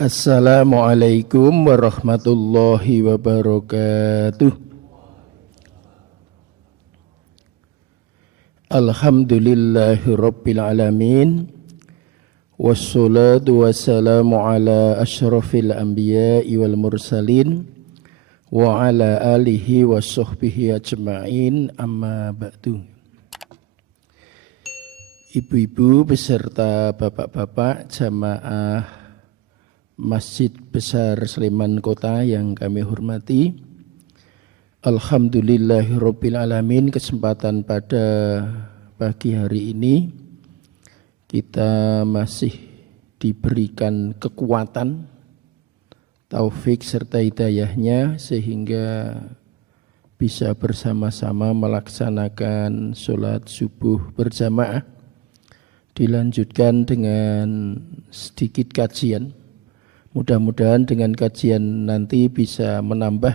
Assalamualaikum warahmatullahi wabarakatuh. Alhamdulillahi rabbil alamin. Wassalatu wassalamu ala asyrafil anbiya'i wal mursalin wa ala alihi wa sahbihi ajma'in, amma ba'du. Ibu-ibu beserta bapak-bapak jamaah Masjid Besar Sleman Kota yang kami hormati, alhamdulillahirabbil alamin, kesempatan pada pagi hari ini kita masih diberikan kekuatan, taufik serta hidayahnya sehingga bisa bersama-sama melaksanakan sholat subuh berjamaah. Dilanjutkan dengan sedikit kajian. Mudah-mudahan dengan kajian nanti bisa menambah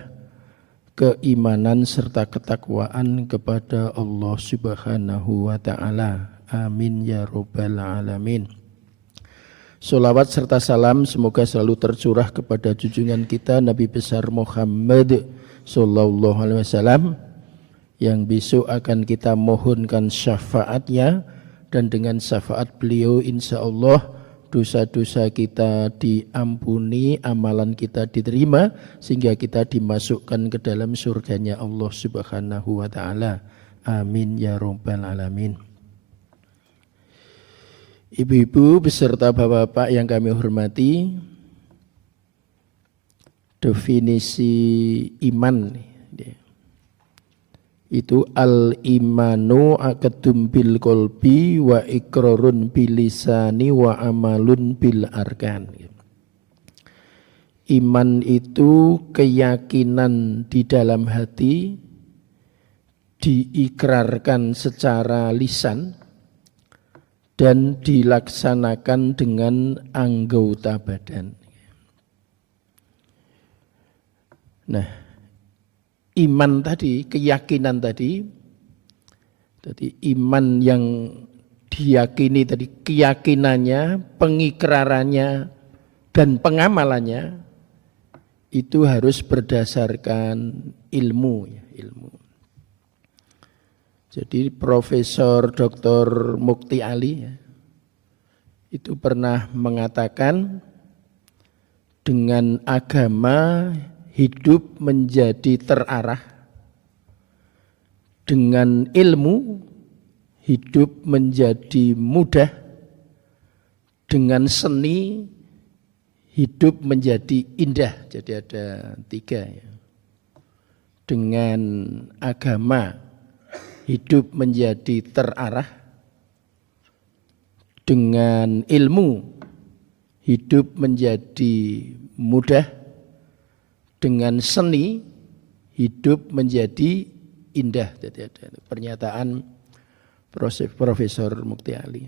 keimanan serta ketakwaan kepada Allah Subhanahu wa ta'ala. Amin ya rabbal alamin. Sholawat serta salam semoga selalu tercurah kepada junjungan kita Nabi besar Muhammad sallallahu alaihi wasallam yang besok akan kita mohonkan syafaatnya, dan dengan syafaat beliau insya Allah dosa-dosa kita diampuni, amalan kita diterima, sehingga kita dimasukkan ke dalam surganya Allah Subhanahu wa ta'ala. Amin ya rabbal alamin. Ibu-ibu beserta bapak-bapak yang kami hormati, definisi iman itu al-imanu akadum bil qalbi wa ikrarun bil lisani wa amalun bil arkan. Iman itu keyakinan di dalam hati, diikrarkan secara lisan dan dilaksanakan dengan anggota badan. Nah, iman tadi, keyakinan tadi, jadi iman yang diyakini tadi, keyakinannya, pengikrarannya, dan pengamalannya itu harus berdasarkan ilmu. Jadi Profesor Dr. Mukti Ali itu pernah mengatakan, dengan agama hidup menjadi terarah, dengan ilmu hidup menjadi mudah, dengan seni hidup menjadi indah. Jadi ada 3 ya. Dengan agama hidup menjadi terarah, dengan ilmu hidup menjadi mudah, dengan seni hidup menjadi indah. Jadi ada pernyataan Profesor Mukti Ali.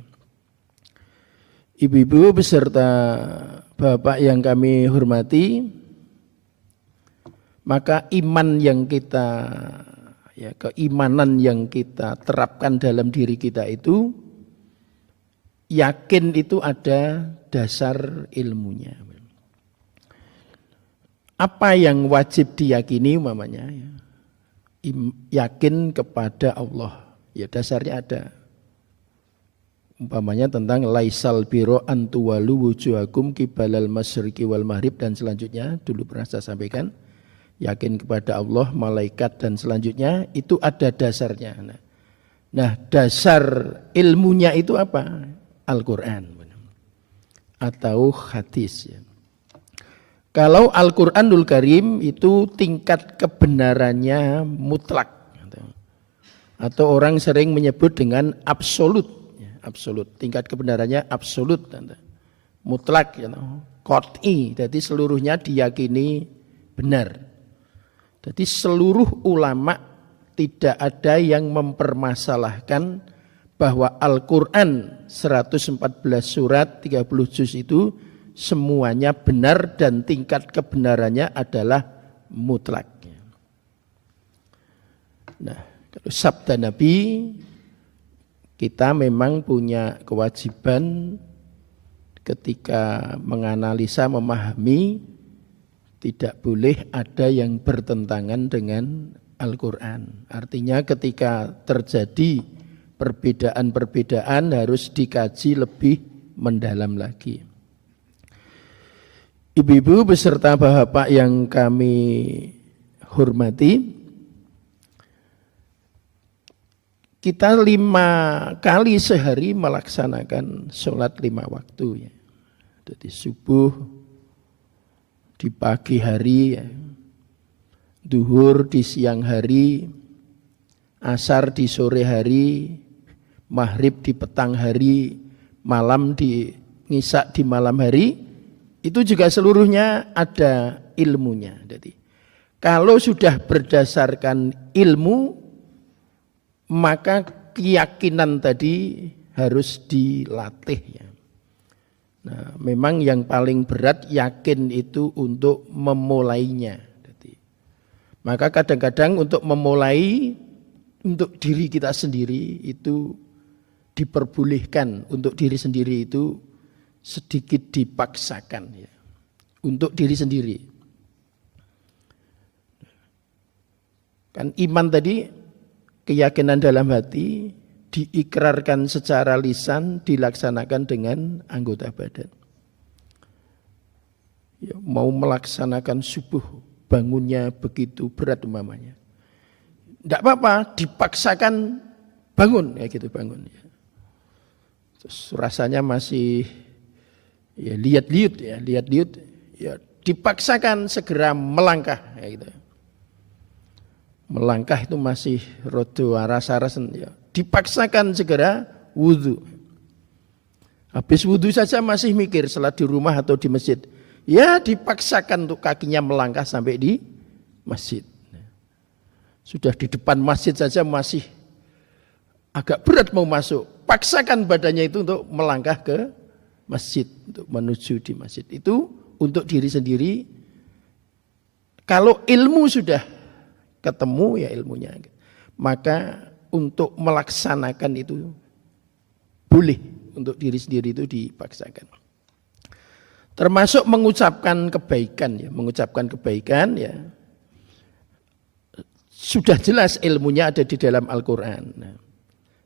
Ibu-ibu beserta bapak yang kami hormati, maka iman yang kita, keimanan yang kita terapkan dalam diri kita itu, yakin itu ada dasar ilmunya. Apa yang wajib diyakini umpamanya? Yakin kepada Allah. Ya dasarnya ada. Umpamanya tentang laisal biro antuwalu wujuhakum kibalal masyriqi wal maghrib dan selanjutnya, dulu pernah saya sampaikan. Yakin kepada Allah, malaikat dan selanjutnya, itu ada dasarnya. Nah, dasar ilmunya itu apa? Al-Quran atau hadis ya. Kalau Al-Quranul Karim itu tingkat kebenarannya mutlak, atau orang sering menyebut dengan absolut. Absolut, tingkat kebenarannya absolut, mutlak, qat'i, jadi seluruhnya diyakini benar. Jadi seluruh ulama tidak ada yang mempermasalahkan bahwa Al-Quran 114 surat 30 juz itu semuanya benar dan tingkat kebenarannya adalah mutlak. Nah, kalau sabda Nabi, kita memang punya kewajiban ketika menganalisa, memahami, tidak boleh ada yang bertentangan dengan Al-Quran. Artinya ketika terjadi perbedaan-perbedaan harus dikaji lebih mendalam lagi. Ibu-ibu beserta bapak yang kami hormati, kita 5 kali sehari melaksanakan sholat 5 waktu ya. Jadi subuh di pagi hari ya, duhur di siang hari, asar di sore hari, maghrib di petang hari, malam di ngisak di malam hari, itu juga seluruhnya ada ilmunya. Jadi kalau sudah berdasarkan ilmu, maka keyakinan tadi harus dilatih ya. Nah, memang yang paling berat yakin itu untuk memulainya. Jadi, maka kadang-kadang untuk memulai untuk diri kita sendiri itu diperbolehkan, untuk diri sendiri itu sedikit dipaksakan ya. Untuk diri sendiri. Kan iman tadi keyakinan dalam hati diikrarkan secara lisan, dilaksanakan dengan anggota badan. Ya, mau melaksanakan subuh, bangunnya begitu berat umpamanya. Tidak apa-apa, dipaksakan bangun, ya gitu bangun. Ya. Terus rasanya masih ya lihat-liut, ya dipaksakan segera melangkah, ya gitu. Melangkah itu masih rodo rasa-rasa ya. Dipaksakan segera wudhu. Habis wudhu saja masih mikir salat di rumah atau di masjid. Ya dipaksakan untuk kakinya melangkah sampai di masjid. Sudah di depan masjid saja masih agak berat mau masuk. Paksakan badannya itu untuk melangkah ke masjid, untuk menuju di masjid. Itu untuk diri sendiri. Kalau ilmu sudah ketemu ya ilmunya, maka untuk melaksanakan itu boleh, untuk diri sendiri itu dipaksakan. Termasuk mengucapkan kebaikan ya, ya. Sudah jelas ilmunya ada di dalam Al-Quran. Nah,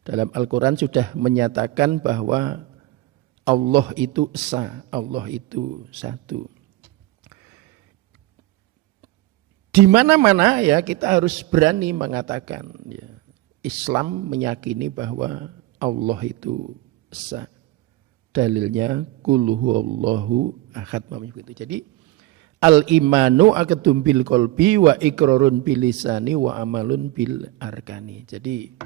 dalam Al-Quran sudah menyatakan bahwa Allah itu esa, Allah itu satu. Di mana-mana ya kita harus berani mengatakan ya, Islam meyakini bahwa Allah itu esa. Dalilnya qul huwallahu ahad. Jadi al-imanu aqdum bil qalbi wa iqrarun bil lisani wa amalun bil arkani. Jadi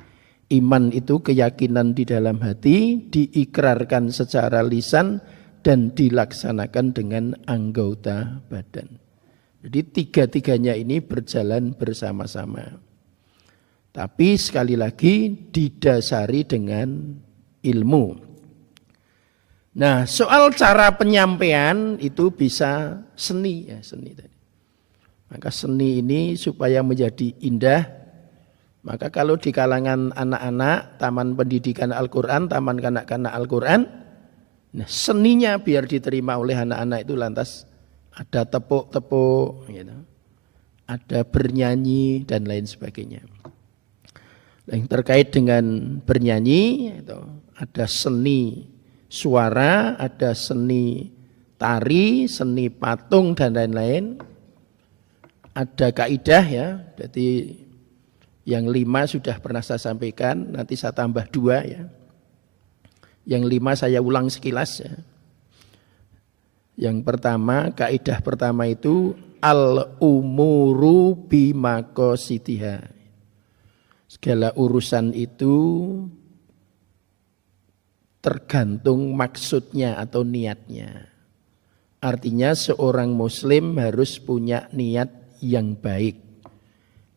iman itu keyakinan di dalam hati, diikrarkan secara lisan dan dilaksanakan dengan anggota badan. Jadi tiga-tiganya ini berjalan bersama-sama. Tapi sekali lagi didasari dengan ilmu. Nah, soal cara penyampaian itu bisa seni ya, seni tadi. Maka seni ini supaya menjadi indah, maka kalau di kalangan anak-anak, taman pendidikan Al-Quran, taman kanak-kanak Al-Quran, nah seninya biar diterima oleh anak-anak itu lantas ada tepuk-tepuk, gitu. Ada bernyanyi dan lain sebagainya. Yang terkait dengan bernyanyi, itu ada seni suara, ada seni tari, seni patung dan lain-lain. Ada kaidah ya, jadi yang 5 sudah pernah saya sampaikan, nanti saya tambah 2 ya. Yang 5 saya ulang sekilas ya. Yang pertama, kaidah pertama itu al-umuru bimaqasitiha. Segala urusan itu tergantung maksudnya atau niatnya. Artinya seorang muslim harus punya niat yang baik.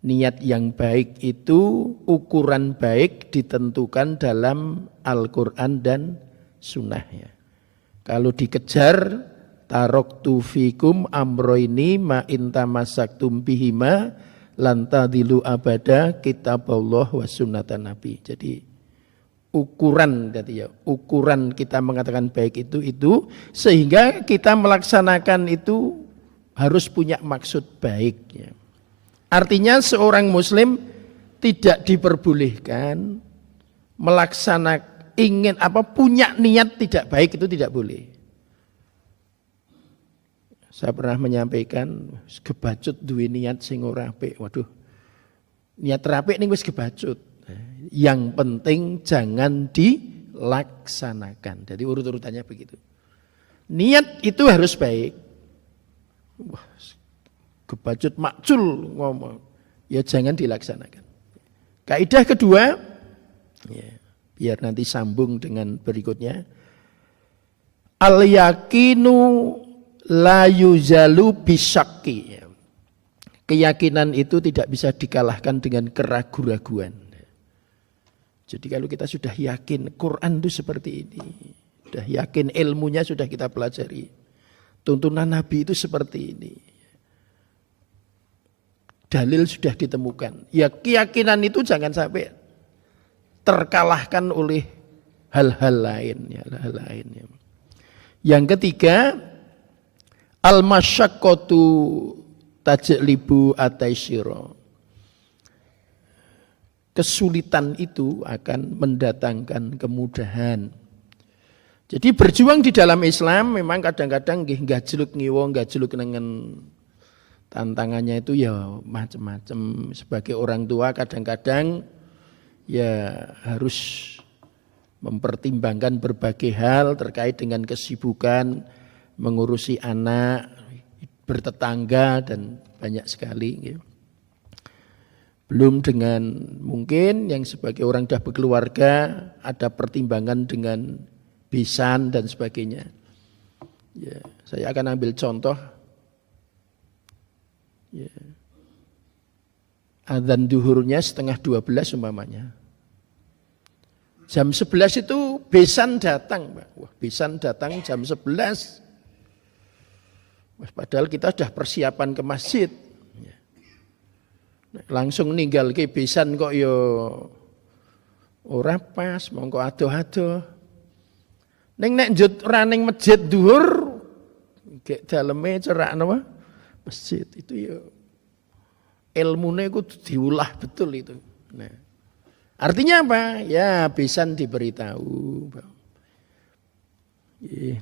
Niat yang baik itu ukuran baik ditentukan dalam Al-Quran dan Sunnah ya. Kalau dikejar taraktu fikum amroini ma intamasaktum bihima lan tadilu abada kitaballah wa sunnatan nabi. Jadi ukuran jadi ya, ukuran kita mengatakan baik itu sehingga kita melaksanakan itu harus punya maksud baik ya. Artinya seorang muslim tidak diperbolehkan melaksanakan punya niat tidak baik itu tidak boleh. Saya pernah menyampaikan kebacut duwe niat sing ora apik. Waduh. Niat apik ning wis kebacut. Yang penting jangan dilaksanakan. Jadi urut-urutannya begitu. Niat itu harus baik. Wah, kebacut makcul ngomong. Ya jangan dilaksanakan. Kaidah kedua, ya, biar nanti sambung dengan berikutnya. Al-yakinu la yuzalu bisyakki. Keyakinan itu tidak bisa dikalahkan dengan keraguan-raguan. Jadi kalau kita sudah yakin Quran itu seperti ini, sudah yakin ilmunya sudah kita pelajari, tuntunan Nabi itu seperti ini, dalil sudah ditemukan. Ya keyakinan itu jangan sampai terkalahkan oleh hal-hal lain. Yang ketiga, al-masyaqqatu tajlibu ataisiro. Kesulitan itu akan mendatangkan kemudahan. Jadi berjuang di dalam Islam memang kadang-kadang nggih gajluk ngiwa, gajluk nengen tantangannya itu ya macam-macam. Sebagai orang tua kadang-kadang ya harus mempertimbangkan berbagai hal terkait dengan kesibukan mengurusi anak, bertetangga dan banyak sekali. Ya. Belum dengan mungkin yang sebagai orang dah berkeluarga ada pertimbangan dengan besan dan sebagainya. Ya, saya akan ambil contoh. Ya. Adzan duhurnya 11:30 umpamanya. Jam 11 itu besan datang, Pak. Wah, besan datang jam 11. Padahal kita sudah persiapan ke masjid. Langsung ninggal ke besan kok yo ora pas, mongko ado-ado. Nek njut ora ning masjid dhuwur, gek daleme cerak napa? Masjid itu yo ilmune ku diulah betul itu. Nah. Artinya apa? Ya besan diberitahu.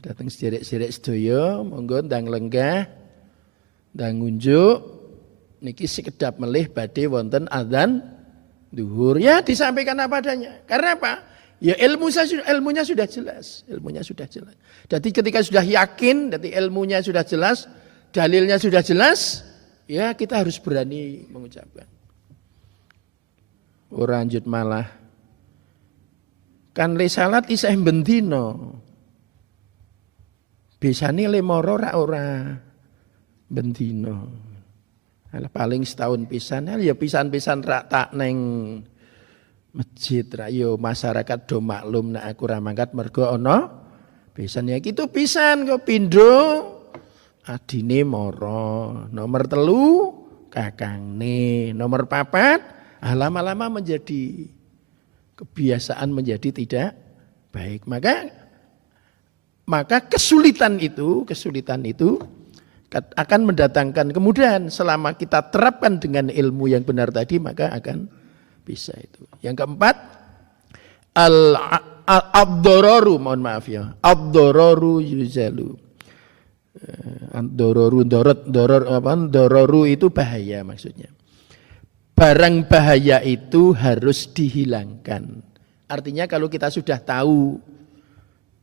Datang sederek-sederek sedaya, monggo ndang lenggah, ndang ngunjuk. Niki sekedap melih badhe wonten adzan duhur. Ya disampaikan apa adanya. Karena apa? Ya ilmunya sudah jelas. Ilmunya sudah jelas. Jadi ketika sudah yakin, jadi ilmunya sudah jelas, dalilnya sudah jelas, ya kita harus berani mengucapkan. Ora lanjut malah. Kan le salat isih bendino. Bisane le moro ora bendino. Paling setahun pisan, ya pisan-pisan rak tak neng masjid rak yo masyarakat do maklum nek aku ra mangkat mergo ana pisan ya gitu pisan kok pindho adine moro, nomor 3 kakangne, nomor 4 lama-lama menjadi kebiasaan menjadi tidak baik. Maka kesulitan itu akan mendatangkan kemudahan selama kita terapkan dengan ilmu yang benar tadi maka akan bisa itu. Yang keempat ad-dararu, mohon maaf ya. Ad-dararu yuzalu. Dararu itu bahaya maksudnya. Barang bahaya itu harus dihilangkan. Artinya kalau kita sudah tahu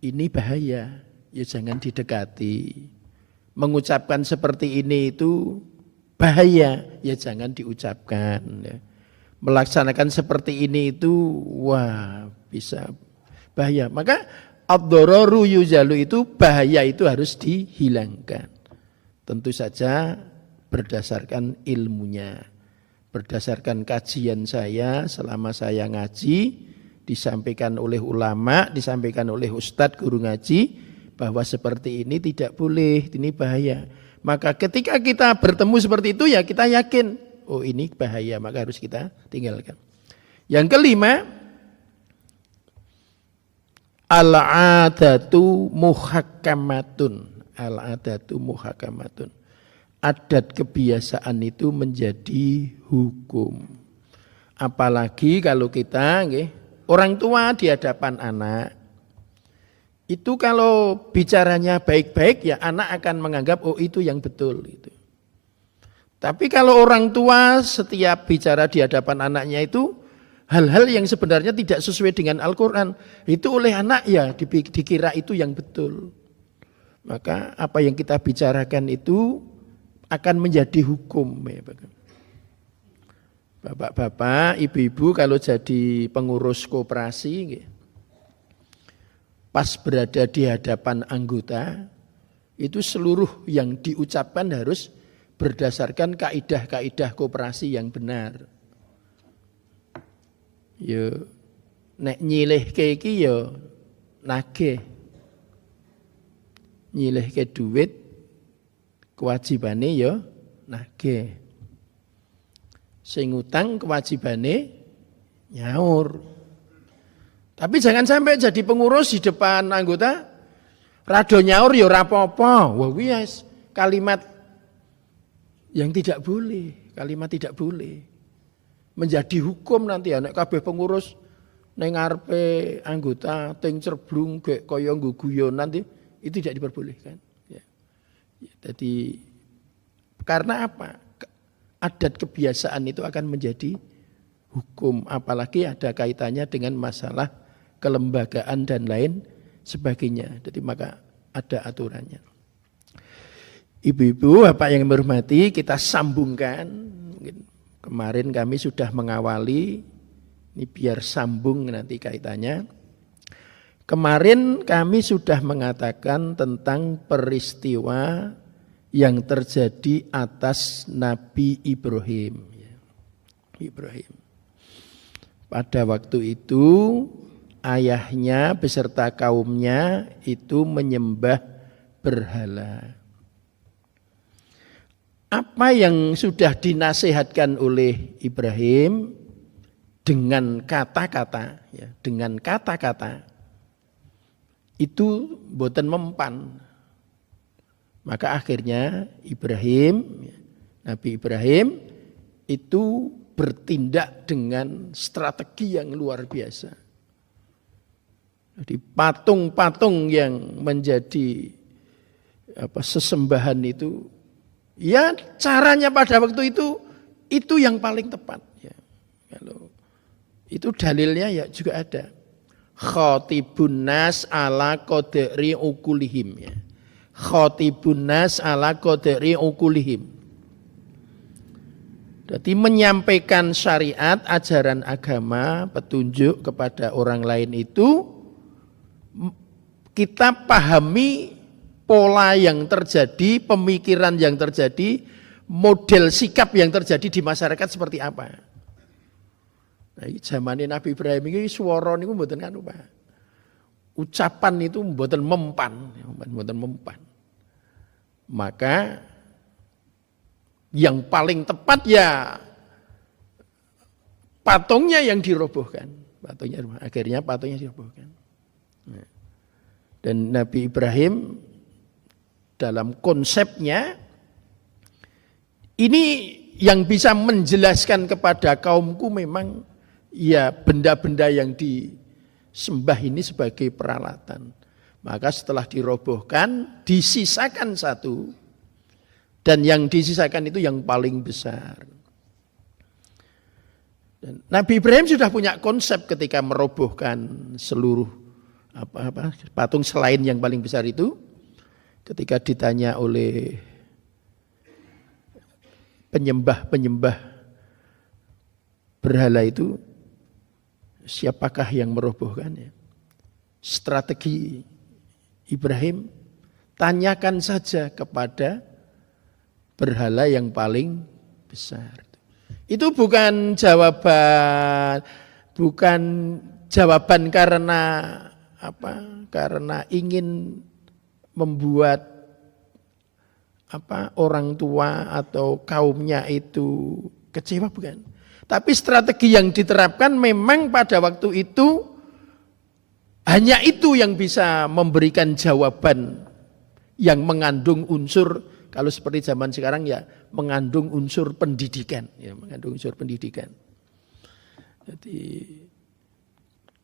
ini bahaya, ya jangan didekati. Mengucapkan seperti ini itu bahaya, ya jangan diucapkan. Ya. Melaksanakan seperti ini itu wah bisa bahaya. Maka ad-dararu yuzalu itu bahaya itu harus dihilangkan. Tentu saja berdasarkan ilmunya. Berdasarkan kajian saya selama saya ngaji, disampaikan oleh ulama, disampaikan oleh ustadz guru ngaji, bahwa seperti ini tidak boleh, ini bahaya. Maka ketika kita bertemu seperti itu ya kita yakin, oh ini bahaya, maka harus kita tinggalkan. Yang kelima, Al-adatu muhakkamatun. Al-adatu muhakkamatun. Adat kebiasaan itu menjadi hukum. Apalagi kalau kita orang tua di hadapan anak, itu kalau bicaranya baik-baik ya anak akan menganggap oh itu yang betul itu. Tapi kalau orang tua setiap bicara di hadapan anaknya itu hal-hal yang sebenarnya tidak sesuai dengan Al-Quran, itu oleh anak ya dikira itu yang betul. Maka apa yang kita bicarakan itu akan menjadi hukum. Bapak-bapak, ibu-ibu kalau jadi pengurus koperasi, pas berada di hadapan anggota, itu seluruh yang diucapkan harus berdasarkan kaidah-kaidah koperasi yang benar. Yo nek nyilihke iki yo nagih. Nyilihke duit kewajibane yo nagih. Sing utang kewajibane nyaur. Tapi jangan sampai jadi pengurus di depan anggota rado nyaur ya ora apa-apa. Wah wis kalimat yang tidak boleh, kalimat tidak boleh. Menjadi hukum nanti nek kabeh pengurus ning ngarepe anggota ting cerblung gek kaya guyon nanti itu tidak diperbolehkan. Ya. Jadi karena apa? Adat kebiasaan itu akan menjadi hukum, apalagi ada kaitannya dengan masalah kelembagaan dan lain sebagainya. Jadi maka ada aturannya. Ibu-ibu, Bapak yang berhormati, kita sambungkan. Kemarin kami sudah mengawali, ini biar sambung nanti kaitannya. Kemarin kami sudah mengatakan tentang peristiwa yang terjadi atas Nabi Ibrahim. Ibrahim. Pada waktu itu ayahnya beserta kaumnya itu menyembah berhala. Apa yang sudah dinasihatkan oleh Ibrahim dengan kata-kata, ya, dengan kata-kata itu boten mempan. Maka akhirnya Nabi Ibrahim itu bertindak dengan strategi yang luar biasa. Jadi patung-patung yang menjadi sesembahan itu, ya caranya pada waktu itu yang paling tepat. Ya. Kalau itu dalilnya ya juga ada. Khatibun nas ala qadri ukulihim. Ya. Khatibun nas ala qadri ukulihim. Jadi menyampaikan syariat, ajaran agama, petunjuk kepada orang lain itu kita pahami pola yang terjadi, pemikiran yang terjadi, model sikap yang terjadi di masyarakat seperti apa. Nah, zaman Nabi Ibrahim ini swara niku mboten anu Pak. Ucapan itu mboten mempan. Maka yang paling tepat ya patungnya yang dirobohkan. Akhirnya patungnya dirobohkan. Nah, dan Nabi Ibrahim dalam konsepnya ini yang bisa menjelaskan kepada kaumku memang ya benda-benda yang disembah ini sebagai peralatan. Maka setelah dirobohkan disisakan satu, dan yang disisakan itu yang paling besar. Dan Nabi Ibrahim sudah punya konsep ketika merobohkan seluruh patung selain yang paling besar itu. Ketika ditanya oleh penyembah berhala itu, siapakah yang merobohkannya? Strategi Ibrahim, tanyakan saja kepada berhala yang paling besar. Itu bukan jawaban karena karena ingin membuat orang tua atau kaumnya itu kecewa, bukan. Tapi strategi yang diterapkan memang pada waktu itu Hanya itu yang bisa memberikan jawaban yang mengandung unsur, kalau seperti zaman sekarang ya mengandung unsur pendidikan, ya mengandung unsur pendidikan. Jadi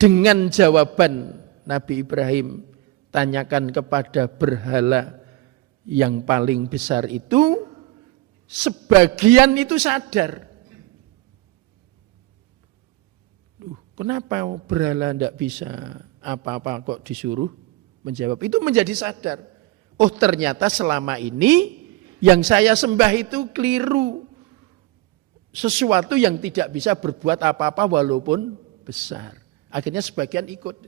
dengan jawaban Nabi Ibrahim, tanyakan kepada berhala yang paling besar itu, sebagian itu sadar. Kenapa berhala tidak bisa apa-apa kok disuruh menjawab? Itu menjadi sadar. Oh ternyata selama ini yang saya sembah itu keliru. Sesuatu yang tidak bisa berbuat apa-apa walaupun besar. Akhirnya sebagian ikut.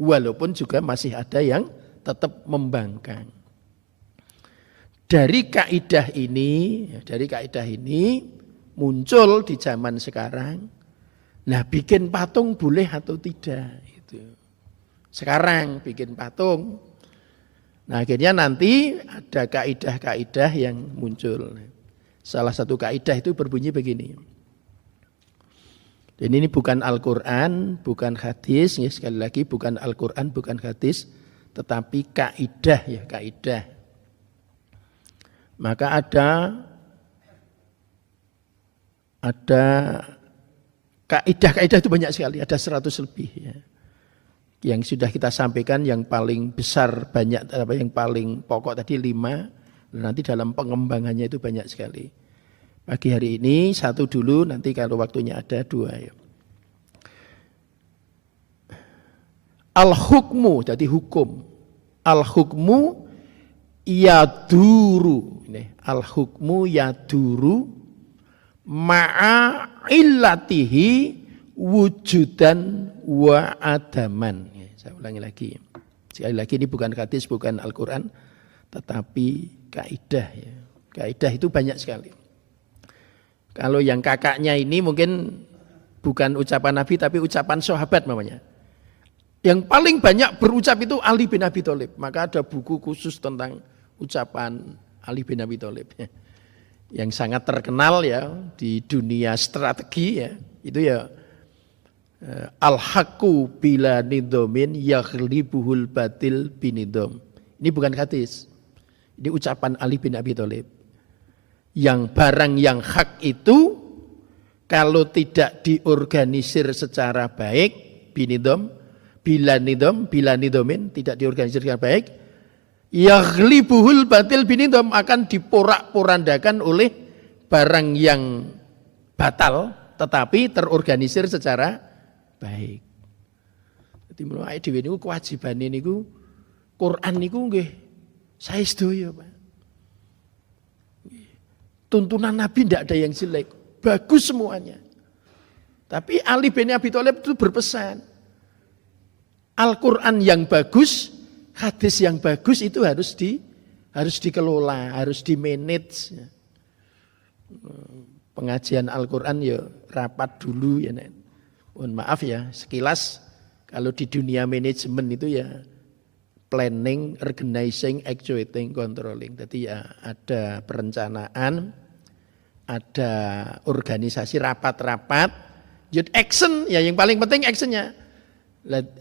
Walaupun juga masih ada yang tetap membangkang. Dari kaidah ini muncul di zaman sekarang. Nah, bikin patung boleh atau tidak itu. Sekarang bikin patung. Nah, akhirnya nanti ada kaidah-kaidah yang muncul. Salah satu kaidah itu berbunyi begini. Dan ini bukan Al-Qur'an, bukan hadis, ya sekali lagi bukan Al-Qur'an, bukan hadis, tetapi kaidah ya, kaidah. Maka ada kaidah-kaidah itu banyak sekali, ada 100 lebih ya. Yang sudah kita sampaikan yang paling besar banyak, yang paling pokok tadi 5, nanti dalam pengembangannya itu banyak sekali. Pagi hari ini 1 dulu, nanti kalau waktunya ada 2 ya. Al-hukmu, jadi hukum. Al-hukmu yaduru. Al-hukmu yaduru ma'a illatihi wujudan wa adaman. Saya ulangi lagi. Sekali lagi ini bukan hadis, bukan Al-Quran, tetapi kaidah. Ya. Kaidah itu banyak sekali. Kalau yang kakaknya ini mungkin bukan ucapan Nabi, tapi ucapan sahabat namanya. Yang paling banyak berucap itu Ali bin Abi Thalib. Maka ada buku khusus tentang ucapan Ali bin Abi Thalib. Yang sangat terkenal ya di dunia strategi ya. Itu ya al-haqqu bila nidhamin yaghlibuhul batil binidham. Ini bukan hadis. Ini ucapan Ali bin Abi Thalib. Yang barang yang hak itu kalau tidak diorganisir secara baik, binidham, bila nidhamin tidak diorganisir secara baik, yaghlibuhul batil binidham akan diporak-porandakan oleh barang yang batal tetapi terorganisir secara baik. Jadi mulai dhewe niku kewajibane niku Quran niku nggih sae sedaya, Pak. Tuntunan Nabi tidak ada yang jelek, bagus semuanya. Tapi Ali bin Abi Thalib itu berpesan, Al-Quran yang bagus, hadis yang bagus itu harus dikelola, harus di-manage. Pengajian Al-Quran ya rapat dulu ya. Mohon maaf ya, sekilas kalau di dunia manajemen itu ya planning, organizing, actuating, controlling. Jadi ya ada perencanaan, ada organisasi rapat-rapat, jadi action ya yang paling penting actionnya.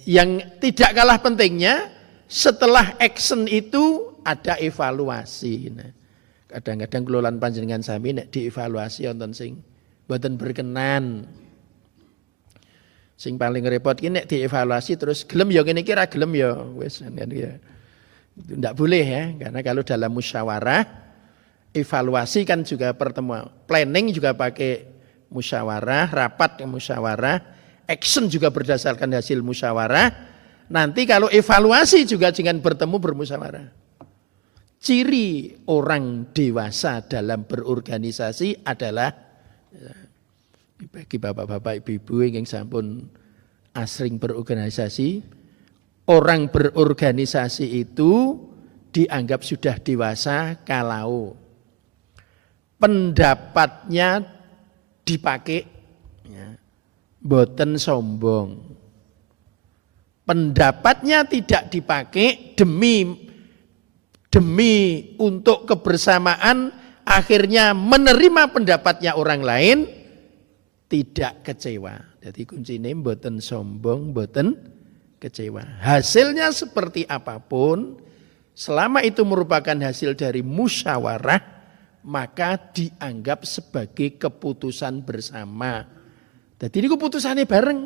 Yang tidak kalah pentingnya setelah action itu ada evaluasi. Nah, kadang-kadang kelolaan panjenengan sami nek dievaluasi wonten sing mboten berkenan. Sing paling repot ki nek dievaluasi terus gelem ya ngene iki ra gelem ya wis ya. Itu ndak boleh ya, karena kalau dalam musyawarah evaluasi kan juga pertemuan. Planning juga pakai musyawarah, rapat musyawarah, action juga berdasarkan hasil musyawarah. Nanti kalau evaluasi juga dengan bertemu bermusyawarah. Ciri orang dewasa dalam berorganisasi adalah bagi bapak-bapak, ibu-ibu yang sampun asring berorganisasi, orang berorganisasi itu dianggap sudah dewasa kalau pendapatnya dipakai ya, boten sombong. Pendapatnya tidak dipakai demi untuk kebersamaan, akhirnya menerima pendapatnya orang lain, tidak kecewa. Jadi kuncinya boten sombong, boten kecewa. Hasilnya seperti apapun, selama itu merupakan hasil dari musyawarah, maka dianggap sebagai keputusan bersama. Jadi ini keputusannya bareng.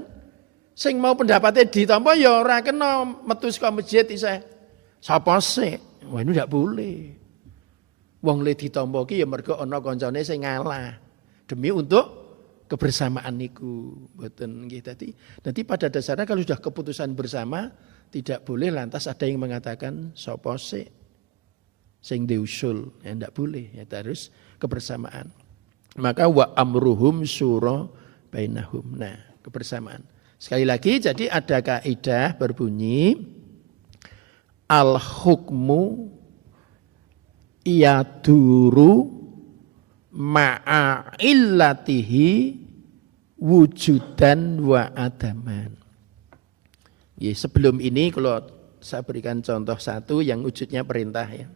Sing mau pendapatnya ditampa ya ora kena metu saka masjid isih. Sapa sih? Wah ini tidak boleh. Wong le ditampa ki ya mergo ana kancane sing ngalah. Demi untuk kebersamaan niku. Mboten nggih dadi pada dasarnya kalau sudah keputusan bersama tidak boleh lantas ada yang mengatakan sapa sih sing diusul. Ya ndak boleh, ya harus kebersamaan. Maka wa amruhum syura bainahum. Nah, kebersamaan. Sekali lagi, jadi ada kaidah berbunyi al-hukmu yaduru ma'a illatihi wujudan wa adaman. Ya, sebelum ini kalau saya berikan contoh satu yang wujudnya perintah ya.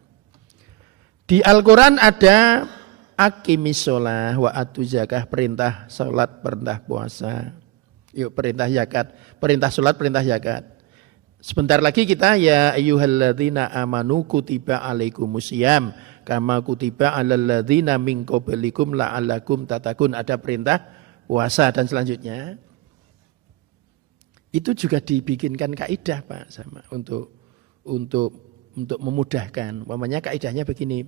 Di Al-Quran ada aqimis sholah wa atu zakah, perintah sholat, perintah puasa. Yuk perintah zakat, perintah sholat, perintah zakat. Sebentar lagi kita ya ayyuhalladzina amanu kutiba alaikumusiyam kama kutiba alal ladzina min qablikum la'allakum tatakun. Ada perintah puasa dan selanjutnya. Itu juga dibikinkan kaidah Pak sama untuk memudahkan. Umpamanya kaidahnya begini.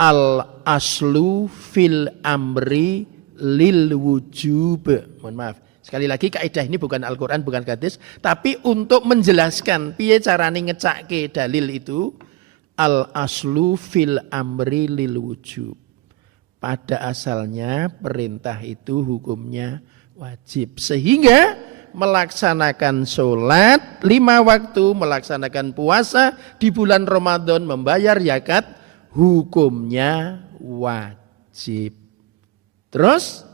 Al aslu fil amri lil wujub. Mohon maaf. Sekali lagi kaidah ini bukan Al-Qur'an, bukan hadis, tapi untuk menjelaskan piye carane ngecake dalil itu al aslu fil amri lil wujub. Pada asalnya perintah itu hukumnya wajib. Sehingga melaksanakan sholat 5 waktu, melaksanakan puasa di bulan Ramadan, membayar zakat hukumnya wajib. Terus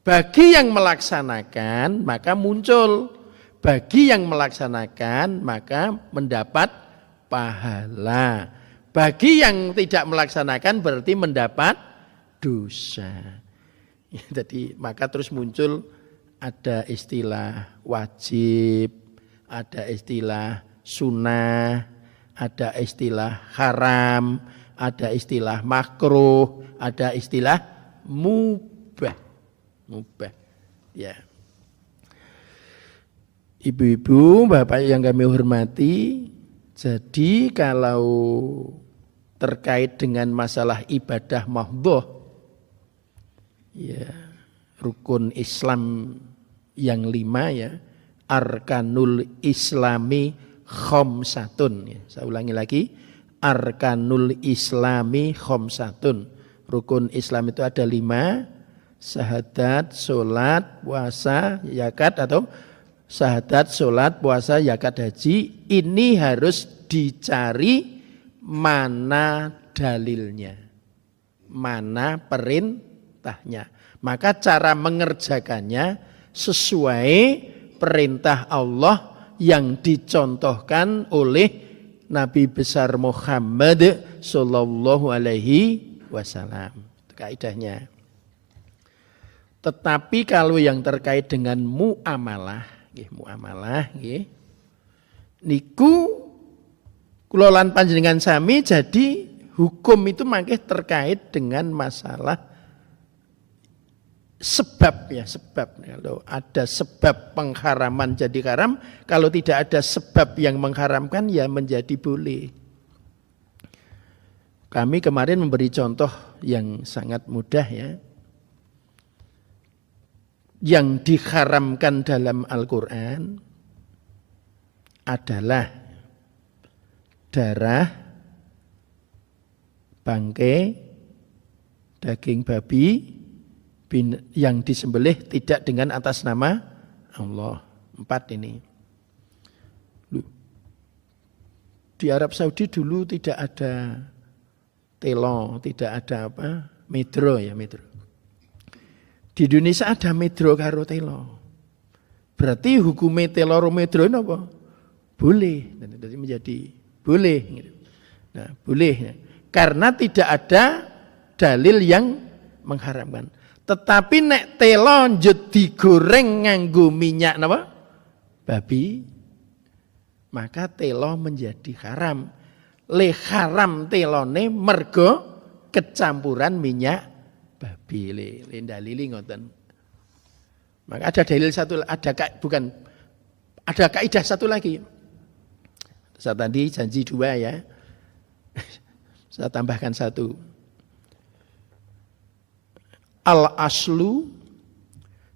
bagi yang melaksanakan maka muncul, bagi yang melaksanakan maka mendapat pahala, bagi yang tidak melaksanakan berarti mendapat dosa. Jadi maka terus muncul ada istilah wajib, ada istilah sunnah, ada istilah haram, ada istilah makruh, ada istilah mubah. Ya. Ibu-ibu, bapak yang kami hormati, jadi kalau terkait dengan masalah ibadah mahdhah, ya, rukun Islam yang 5 ya, arkanul islami khamsatun. Ya, saya ulangi lagi, arkanul islami khamsatun. Rukun Islam itu ada 5, syahadat, sholat, puasa, zakat atau syahadat, sholat, puasa, zakat, haji. Ini harus dicari mana dalilnya, mana perintahnya. Maka cara mengerjakannya sesuai perintah Allah yang dicontohkan oleh Nabi besar Muhammad sallallahu alaihi wasallam. Itu kaidahnya. Tetapi kalau yang terkait dengan muamalah, niku kula lan panjenengan sami, jadi hukum itu mangke terkait dengan masalah sebab ya, sebab. Kalau ada sebab pengharaman jadi haram, kalau tidak ada sebab yang mengharamkan ya menjadi boleh. Kami kemarin memberi contoh yang sangat mudah ya. Yang diharamkan dalam Al-Quran adalah darah, bangkai, daging babi yang disembelih tidak dengan atas nama Allah. 4 ini. Di Arab Saudi dulu tidak ada telo, tidak ada apa? Metro ya, metro. Di Indonesia ada metro karo telo. Berarti hukumnya telo karo metro ini apa? Boleh. Jadi menjadi boleh. Nah, boleh. Karena tidak ada dalil yang mengharamkan. Tetapi nek telo njut digoreng nganggo minyak napa? babi, maka telo menjadi haram. Le haram telone mergo kecampuran minyak babi. Le dalili ngoten. Maka ada dalil satu, ada kaidah satu lagi. Saya tadi janji 2 ya. Saya tambahkan 1. Al aslu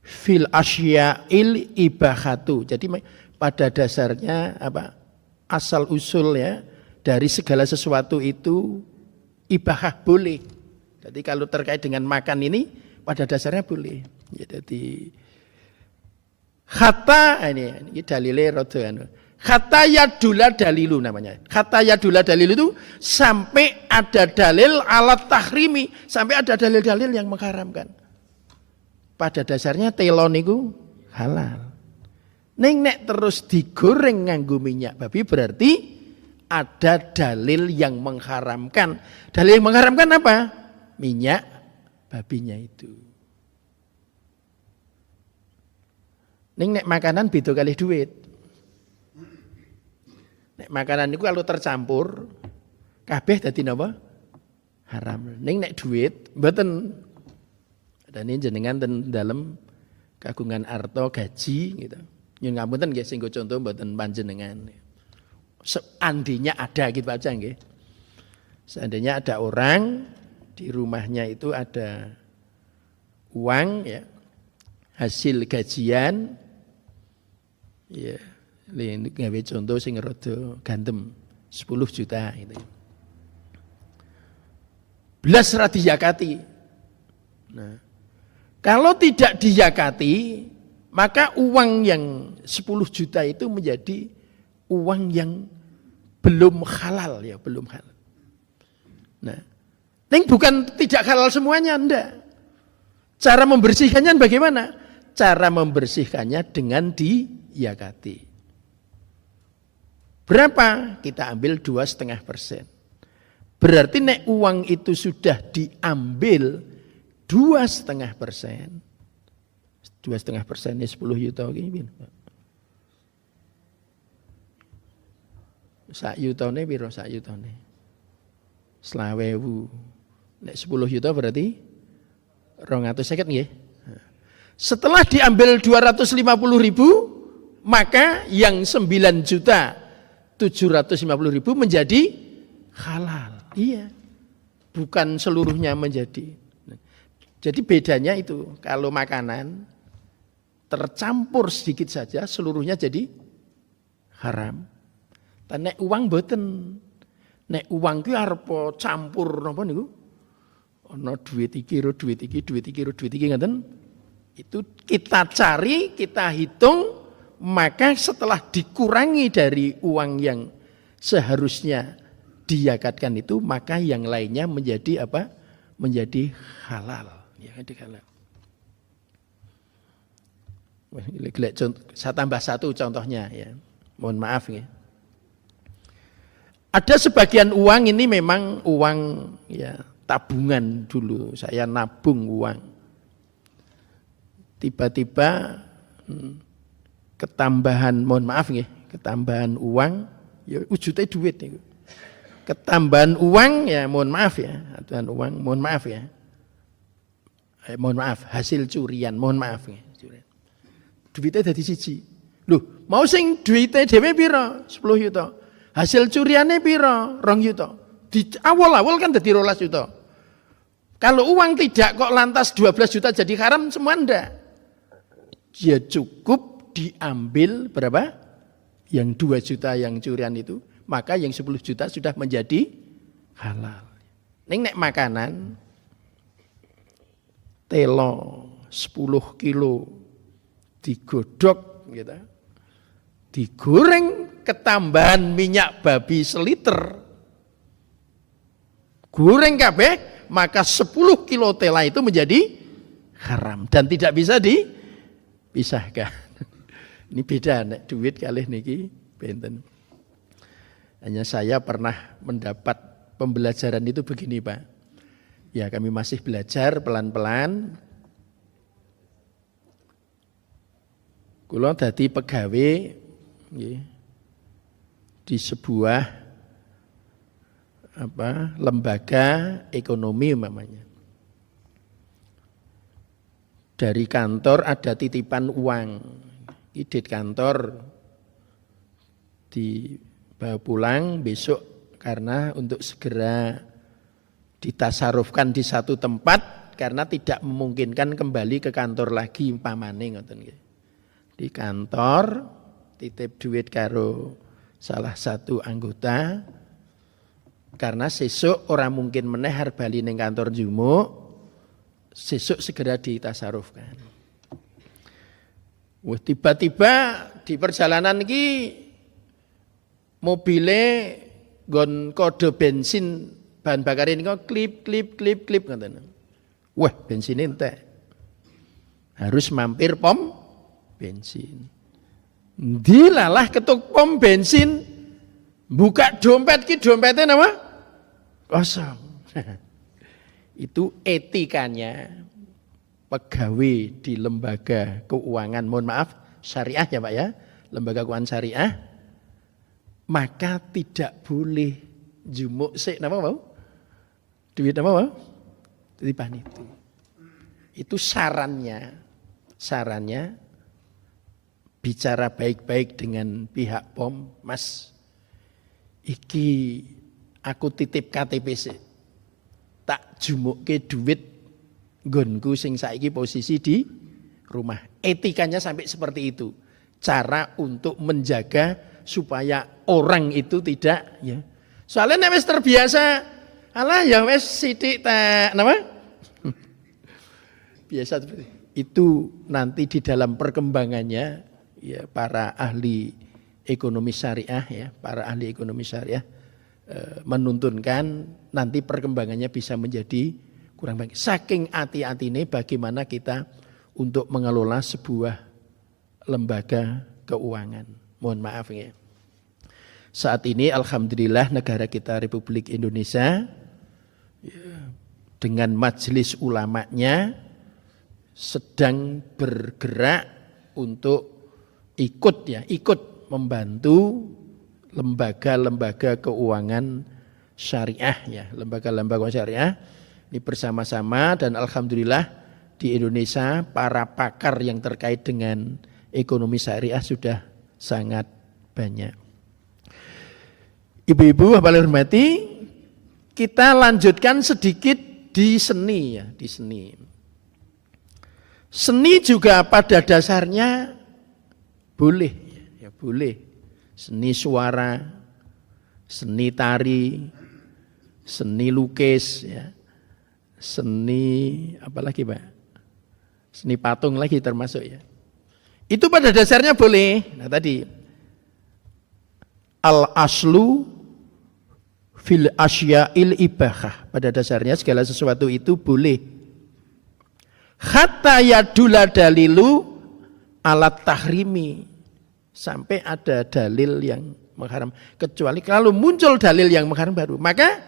fil asya'il ibahatu. Jadi pada dasarnya asal usul ya dari segala sesuatu itu ibahah boleh. Jadi kalau terkait dengan makan ini pada dasarnya boleh. Ya, jadi ini dalile rada kata yadula dalilu namanya. Kata yadula dalilu itu sampai ada dalil alat tahrimi, sampai ada dalil-dalil yang mengharamkan. Pada dasarnya telon itu halal. Nek terus digoreng nganggo minyak babi berarti ada dalil yang mengharamkan. Dalil yang mengharamkan apa? Minyak babinya itu. Nek makanan beda kali duit. Nek makanan itu kalau tercampur kabeh dadi napa? Haram. Nek duit mboten. Dan ini jenengan dalam kagungan arto gaji gitu. Nyun ngapunten nggih sing contoh mboten panjenengan. Seandainya ada gitu aja nggih. Seandainya ada orang di rumahnya itu ada uang ya hasil gajian ya gawe contoh sing rada gandem 10 juta gitu. Belas ra diyakati. Nah, kalau tidak diyakati maka uang yang 10 juta itu menjadi uang yang belum halal ya, belum halal. Nah, ini bukan tidak halal semuanya, enggak. Cara membersihkannya bagaimana? Cara membersihkannya dengan diyakati. Berapa? Kita ambil 2,5%. Berarti nek uang itu sudah diambil 2,5%. 2,5% ini 10 juta gini. 1 juta ini piro 1 juta ini? 20.000. Nek 10 juta berarti 250 nggih. Setelah diambil 250.000, maka yang 9 juta 750.000 menjadi halal. Iya. Bukan seluruhnya menjadi. Jadi bedanya itu, kalau makanan tercampur sedikit saja seluruhnya jadi haram. Dan nek uang mboten. Nek uang ki arep campur napa niku? Ana duit iki karo duit iki, duit iki karo duit iki ngoten. Itu kita cari, kita hitung, maka setelah dikurangi dari uang yang seharusnya diyakatkan itu, maka yang lainnya menjadi apa? Menjadi halal. Ya, halal. Saya tambah 1 contohnya ya. Mohon maaf ya. Ada sebagian uang ini memang uang ya tabungan dulu. Saya nabung uang. Tiba-tiba ketambahan, mohon maaf ya, ketambahan uang, ya wujudnya duit nih. Ketambahan uang ya mohon maaf ya, ketambahan uang, mohon maaf ya. Mohon maaf, hasil curian, mohon maaf ya. Curian. Duitnya dadi siji. Loh, mau sing duitnya dhewe pira? 10 juta. Hasil curiannya pira? 2 juta. Di awal-awal kan dadi 12 juta. Kalau uang tidak kok lantas 12 juta jadi haram semua ndak. Ya cukup diambil berapa? Yang 2 juta yang curian itu, maka yang 10 juta sudah menjadi halal. Nek makanan telo 10 kilo digodok gitu. Digoreng ketambahan minyak babi seliter. Goreng kabeh, maka 10 kilo tela itu menjadi haram dan tidak bisa dipisahkan. Ini beda nek duit kalih niki benten. Hanya saya pernah mendapat pembelajaran itu begini, Pak. Ya, kami masih belajar pelan-pelan. Kula dadi pegawai di sebuah lembaga ekonomi umpamanya. Dari kantor ada titipan uang, di kantor dibawa pulang besok karena untuk segera ditasarufkan di satu tempat karena tidak memungkinkan kembali ke kantor lagi umpamane ngoten nggih. Di kantor titip duit karo salah satu anggota karena sesuk orang mungkin meneh arep bali ning kantor jumuk, sesuk segera ditasarufkan. Wah, tiba-tiba di perjalanan iki mobile nggon kode bensin bahan bakar ini kok klip ngoten. Wah, bensin entek. Harus mampir pom bensin. Dilalah ketuk pom bensin, buka dompet ki dompetnya apa? Kosong. Itu etikanya pegawai di lembaga keuangan, mohon maaf, syariah ya Pak ya, lembaga keuangan syariah, maka tidak boleh jumuk sik napa mau? Duit apa mau? Titipan itu. Itu sarannya bicara baik-baik dengan pihak POM, Mas, iki aku titip KTP sik. Tak jumukke duit nggonku sing saiki posisi di rumah. Etikanya sampai seperti itu. Cara untuk menjaga supaya orang itu tidak ya. Soalnya nek wis terbiasa, alah ya wis sithik tak napa? Biasa seperti itu nanti di dalam perkembangannya ya para ahli ekonomi syariah ya, para ahli ekonomi syariah menuntunkan nanti perkembangannya bisa menjadi kurang baik. Saking hati-hatine bagaimana kita untuk mengelola sebuah lembaga keuangan. Mohon maaf ya. Saat ini alhamdulillah negara kita Republik Indonesia ya, dengan majelis ulamanya sedang bergerak untuk ikut membantu lembaga-lembaga keuangan syariah ya, lembaga-lembaga syariah ini bersama-sama dan alhamdulillah di Indonesia para pakar yang terkait dengan ekonomi syariah sudah sangat banyak. Ibu-ibu Bapak hormati, kita lanjutkan sedikit di seni ya, di seni. Seni juga pada dasarnya boleh, ya boleh. Seni suara, seni tari, seni lukis, ya, seni apa lagi Pak? Seni patung lagi termasuk ya. Itu pada dasarnya boleh. Nah tadi al-aslu fil asya'il ibahah. Pada dasarnya segala sesuatu itu boleh. Hatta yadula dalilu alat tahrimi. Sampai ada dalil yang mengharam. Kecuali kalau muncul dalil yang mengharam baru. Maka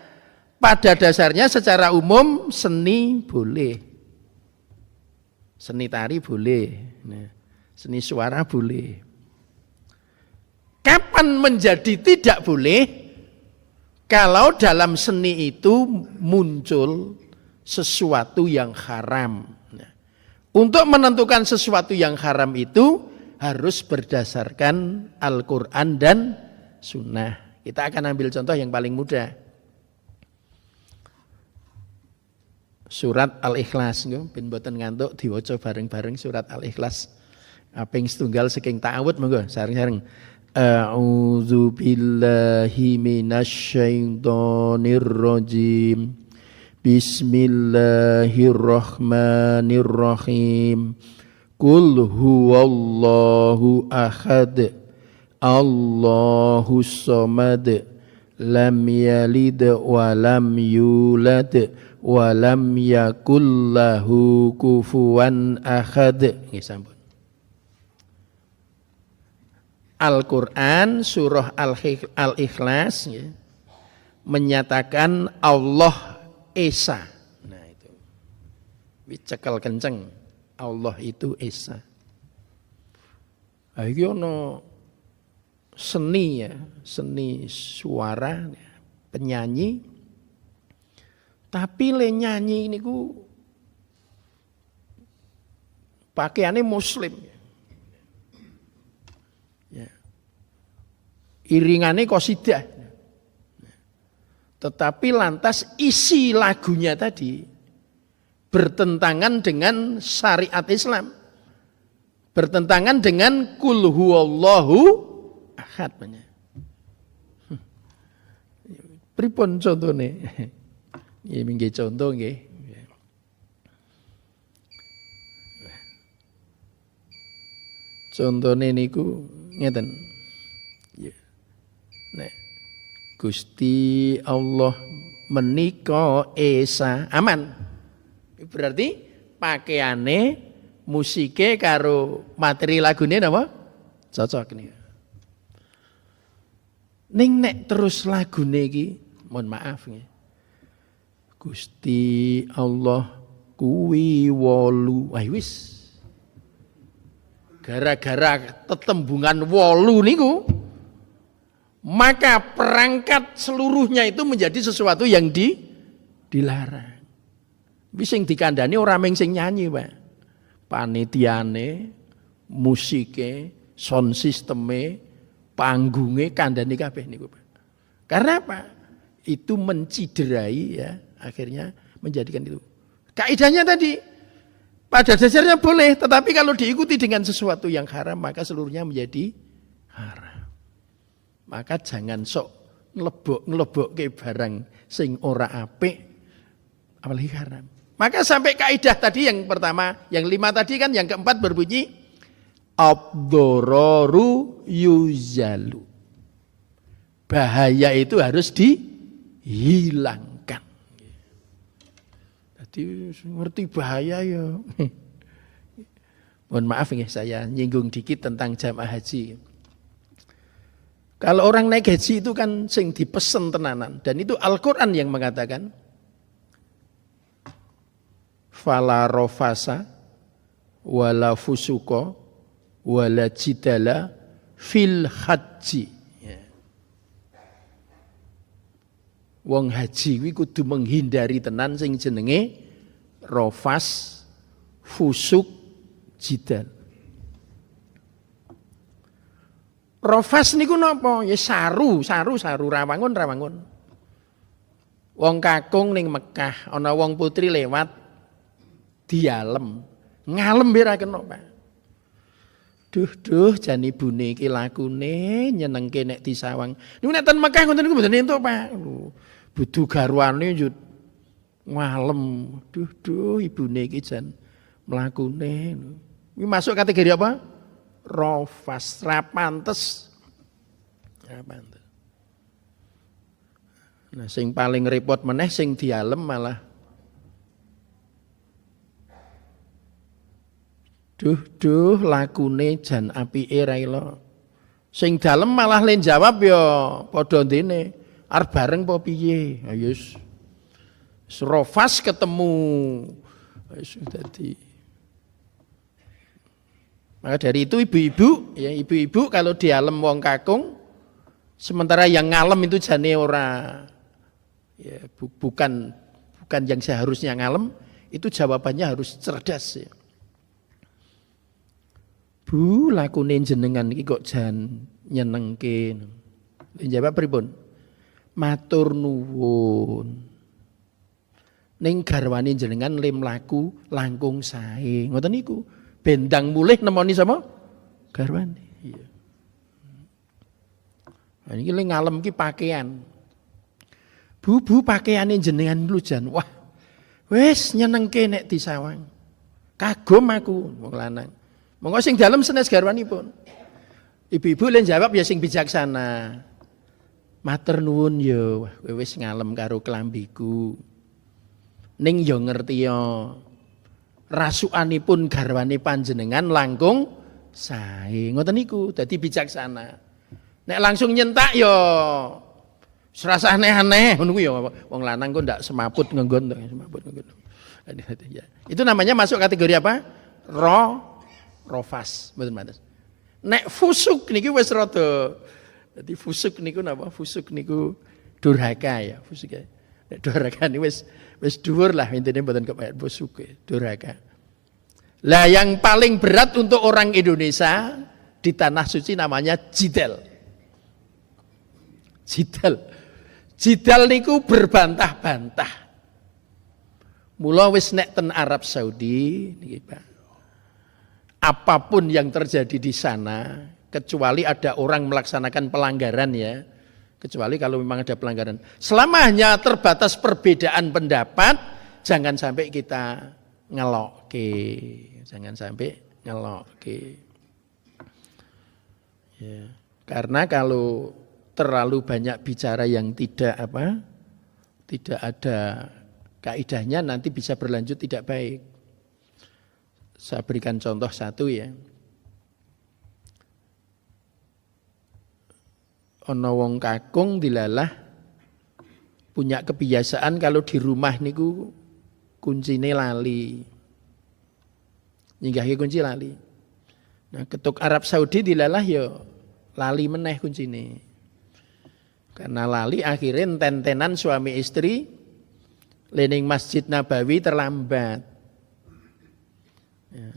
pada dasarnya secara umum seni boleh. Seni tari boleh. Nah, seni suara boleh. Kapan menjadi tidak boleh? Kalau dalam seni itu muncul sesuatu yang haram. Untuk menentukan sesuatu yang haram itu harus berdasarkan Al-Quran dan Sunnah. Kita akan ambil contoh yang paling mudah. Surat Al-Ikhlas. Ben boten ngantuk diwaca bareng-bareng surat Al-Ikhlas. Aping setunggal saking ta'awud monggo sareng-sareng. A'udzu billahi minasyaitonir rajim. Bismillahirrahmanirrahim. Qul huwallahu ahad. Allahus samad. Lam yalid wa lam yulad wa lam yakul lahu kufuwan ahad. Nggih sampun. Al-Qur'an surah Al-Ikhlas ya, menyatakan Allah Esa. Nah itu. Dicekal kenceng. Allah itu Esa. Iki ono seni ya, seni suara, penyanyi. Tapi le nyanyi niku pakaiannya muslim. Ya. Iringannya qasidah. Tetapi lantas isi lagunya tadi bertentangan dengan syariat Islam. Bertentangan dengan kul huwallahu ahad. Pripun contohnya? Ya nggih contoh nggih. Contone niku ngeten. Ya. Nek Gusti Allah menika esa aman. Berarti pakaiane, musike karo materi lagune napa? Cocok nih. Ning nek terus lagune iki, mohon maaf nggih. Gusti Allah kuwi wolu. Wah wis. Gara-gara tetembungan wolu niku, maka perangkat seluruhnya itu menjadi sesuatu yang dilarang. Wis sing dikandani ora mung sing nyanyi, Pak. Panitiane, musike, sound systeme, panggunge kandhani kabeh niku, Pak. Karena apa? Itu menciderai ya, akhirnya menjadikan itu. Kaidahnya tadi pada dasarnya boleh, tetapi kalau diikuti dengan sesuatu yang haram maka seluruhnya menjadi haram. Maka jangan sok ngelebok ke barang sing ora apik apalagi haram. Maka sampai kaidah tadi yang pertama, yang 5 tadi kan, yang keempat berbunyi ad-dararu yuzalu. Bahaya itu harus dihilangkan. Jadi ngerti bahaya ya. Mohon maaf ya, saya nyinggung dikit tentang jamaah haji. Kalau orang naik haji itu kan sing dipesen tenanan, dan itu Al-Quran yang mengatakan fala rofasa wala fusuko wala jidala fil haji. Wong haji kuwi kudu menghindari tenan sing jenenge rofas, fusuk, jidal. Rofas niku napa? Ya saru rawangun. Wong kakung ning Mekah ana wong putri lewat dialem. Ngalem ora kena, Pak. Duh jan ibune iki lakune nyenengke nek disawang. Niku nek ten Mekah ngoten niku mboten entuk, Pak. Budu garwane yo ngalem. Duh ibune iki jan mlakune. Iki masuk kategori apa? Rofas, rapantes. Rapantes. Nah, sing paling repot meneh sing dialem malah duh lakune jan apike ra ila. Sing dalem malah len jawab ya padha ndene. Arep bareng apa piye? Ayo rofas ketemu. Wis dadi. Maka dari itu ibu-ibu kalau dialem wong kakung, sementara yang ngalem itu jane ora ya, bukan yang seharusnya ngalem, itu jawabannya harus cerdas ya. Bu, lakune jenengan iki kok jan nyenengke. Jawab pripun? Matur nuwun. Ning garwane jenengan le mlaku langkung sae. Ngoten niku. Bendang mulih nemoni sama garwane. Iya. Nah, iki le ngalem ki pakaian. Bu pakaiane jenengan lu jan. Wah. Wis nyenengke nek disawang. Kagum aku wong lanang. Monggo sing dalem senes garwanipun. Ibu-ibu le jawab ya sing bijaksana. Matur nuwun ya, kowe wis ngalem karo klambiku. Ning ya ngerti ya. Rasukanipun garwane panjenengan langkung sae. Ngoten niku, dadi bijaksana. Nek langsung nyentak ya serasa aneh-aneh ngono ku ya wong lanang kok ndak semaput ngenggon semaput ngenggon. Itu namanya masuk kategori apa? Rofas, mboten mantes. Nek fusuk niki wis rada Jadi fusuk niku napa? Fusuk niku durhaka ya, fusuk ya. Nek durhaka niku wis dhuwur lah intine mboten kepayat fusuk durhaka. Lah yang paling berat untuk orang Indonesia di tanah suci namanya jidal. Jidal. Jidal niku berbantah-bantah. Mula wis nek ten Arab Saudi niki Pak. Apapun yang terjadi di sana, kecuali ada orang melaksanakan pelanggaran ya. Kecuali kalau memang ada pelanggaran. Selama hanya terbatas perbedaan pendapat, jangan sampai kita ngelokke. Jangan sampai ngelokke. Ya. Karena kalau terlalu banyak bicara yang tidak ada kaidahnya, nanti bisa berlanjut tidak baik. Saya berikan contoh satu ya. Ono wong kakung dilalah punya kebiasaan kalau di rumah niku kuncine lali. Nyinggahi kunci lali. Nah, ketuk Arab Saudi dilalah ya lali meneh kuncine. Karena lali akhirnya tentenan suami istri lening Masjid Nabawi terlambat. Ya.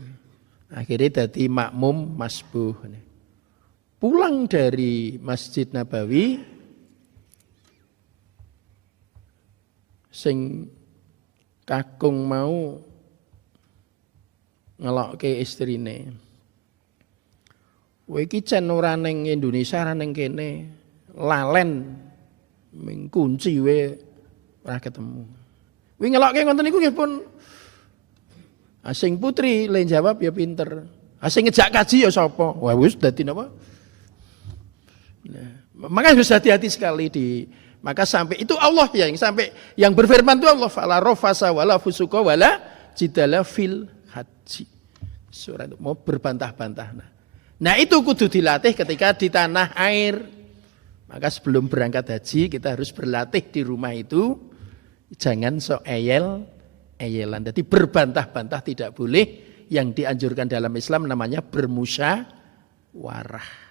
Akhirnya dadi makmum masbuh. Pulang dari Masjid Nabawi sing kakung mau ngelokke istrine. Kowe iki cen ora ning Indonesia ora ning kene. Lalen ming kunci we ora ketemu. Kuwi ngelokke ngoten niku nggih pun asing putri le jawab ya pinter. Asing ngejak kaji ya sapa? Wah wis dadi napa? Nah, maka harus hati-hati sekali maka sampai itu Allah yang berfirman itu Allah fala rafasa wala fusuqa wala jidala fil haji. Surat mau berbantah-bantah. Nah, itu kudu dilatih ketika di tanah air. Maka sebelum berangkat haji kita harus berlatih di rumah itu jangan eyelan. Jadi berbantah-bantah tidak boleh. Yang dianjurkan dalam Islam namanya bermusyawarah.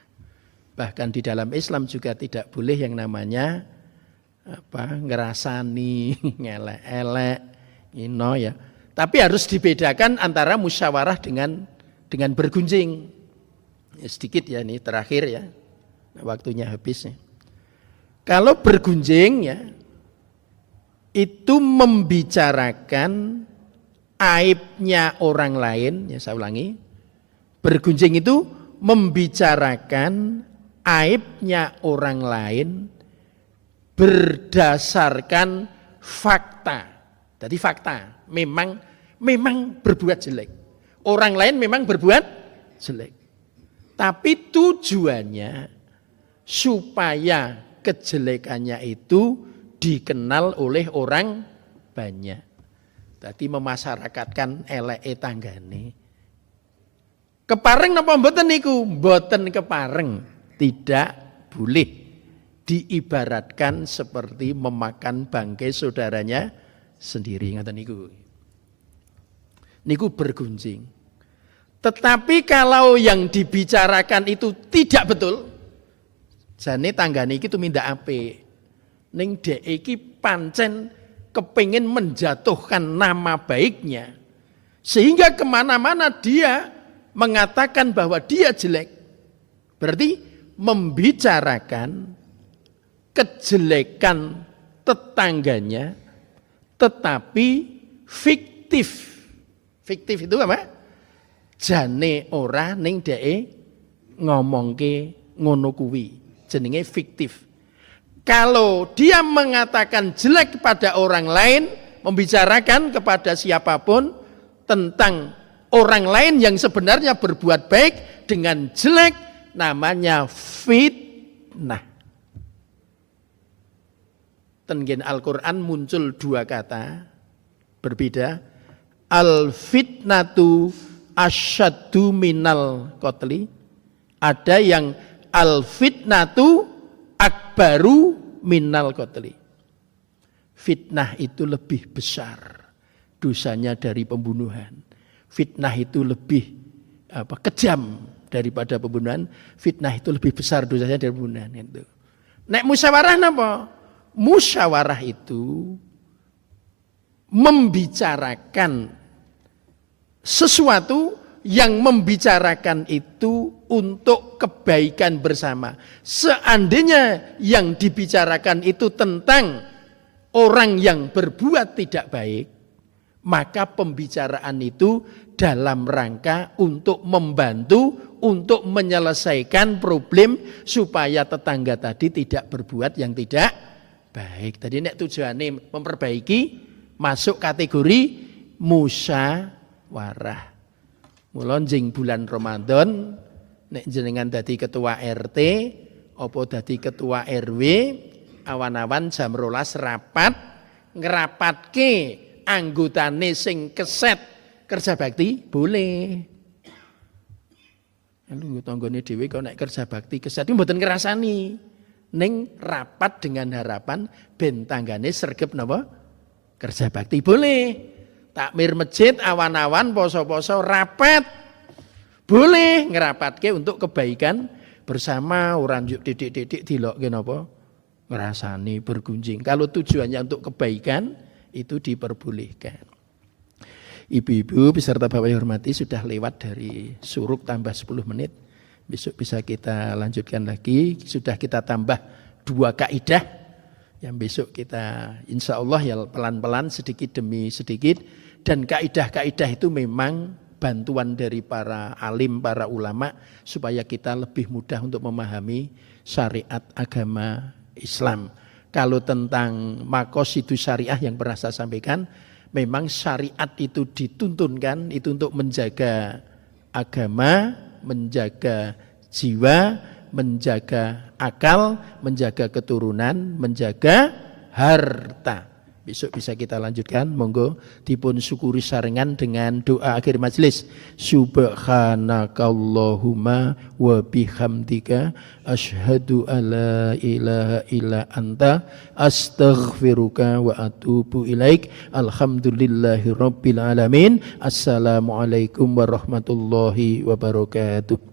Bahkan di dalam Islam juga tidak boleh yang namanya ngerasani, ngelek-elek, ya. Tapi harus dibedakan antara musyawarah dengan bergunjing. Ya, sedikit ya ini terakhir ya. Waktunya habis nih. Kalau bergunjing ya itu membicarakan aibnya orang lain, ya saya ulangi. Bergunjing itu membicarakan aibnya orang lain berdasarkan fakta. Jadi fakta memang berbuat jelek. Orang lain memang berbuat jelek. Tapi tujuannya supaya kejelekannya itu dikenal oleh orang banyak. Jadi memasyarakatkan eleke tanggane. Kepareng napa mboten niku? Mboten kepareng. Tidak boleh diibaratkan seperti memakan bangkai saudaranya sendiri. Ngaten niku. Niku bergunjing. Tetapi kalau yang dibicarakan itu tidak betul, jane tanggane iki tumindak apik. Ning dhek iki pancen kepingin menjatuhkan nama baiknya. Sehingga kemana-mana dia mengatakan bahwa dia jelek. Berarti membicarakan kejelekan tetangganya tetapi fiktif. Fiktif itu apa? Jane ora ning dheke ngomongke ngono kuwi. Jenenge fiktif. Kalau dia mengatakan jelek kepada orang lain, membicarakan kepada siapapun tentang orang lain yang sebenarnya berbuat baik dengan jelek, namanya fitnah. Tenggen Al-Quran muncul dua kata berbeda. Al-fitnatu asyaddu minal qatli. Ada yang al-fitnatu akbaru minal qatli. Fitnah itu lebih besar dosanya dari pembunuhan. Fitnah itu lebih kejam daripada pembunuhan, fitnah itu lebih besar dosanya dari pembunuhan itu. Nek musyawarah napa? Musyawarah itu membicarakan sesuatu yang membicarakan itu untuk kebaikan bersama. Seandainya yang dibicarakan itu tentang orang yang berbuat tidak baik, maka pembicaraan itu dalam rangka untuk membantu, untuk menyelesaikan problem supaya tetangga tadi tidak berbuat yang tidak baik. Tadi nek tujuannya memperbaiki, masuk kategori musyawarah. Mula jeng bulan Ramadan nek jenengan dadi ketua RT apa dadi ketua RW, awan-awan jam 12 rapat ngerapatke anggotane sing keset kerja bakti boleh. Lalu tanggane dhewe kok nek kerja bakti keset iki mboten ngrasani. Ning rapat dengan harapan ben tanggane sregep napa? Kerja bakti boleh. Takmir masjid awan-awan poso-poso rapat. Boleh ngerapatke untuk kebaikan bersama orang juk titik-titik dilokke napa? Ngrasani bergunjing. Kalau tujuannya untuk kebaikan itu diperbolehkan. Ibu-ibu beserta Bapak yang hormati sudah lewat dari suruk tambah 10 menit. Besok bisa kita lanjutkan lagi. Sudah kita tambah 2 kaidah. Yang besok kita insya Allah ya pelan-pelan sedikit demi sedikit. Dan kaidah-kaidah itu memang bantuan dari para alim, para ulama. Supaya kita lebih mudah untuk memahami syariat agama Islam. Kalau tentang maqasidus syariah yang pernah saya sampaikan, memang syariat itu dituntunkan itu untuk menjaga agama, menjaga jiwa, menjaga akal, menjaga keturunan, menjaga harta. Besok bisa kita lanjutkan, monggo dipun syukuri sarengan dengan doa akhir majelis. Subhanakallahumma wa bihamdika asyhadu alla ilaha illa anta astaghfiruka wa atubu ilaik. Alhamdulillahirabbil alamin. Assalamualaikum warahmatullahi wabarakatuh.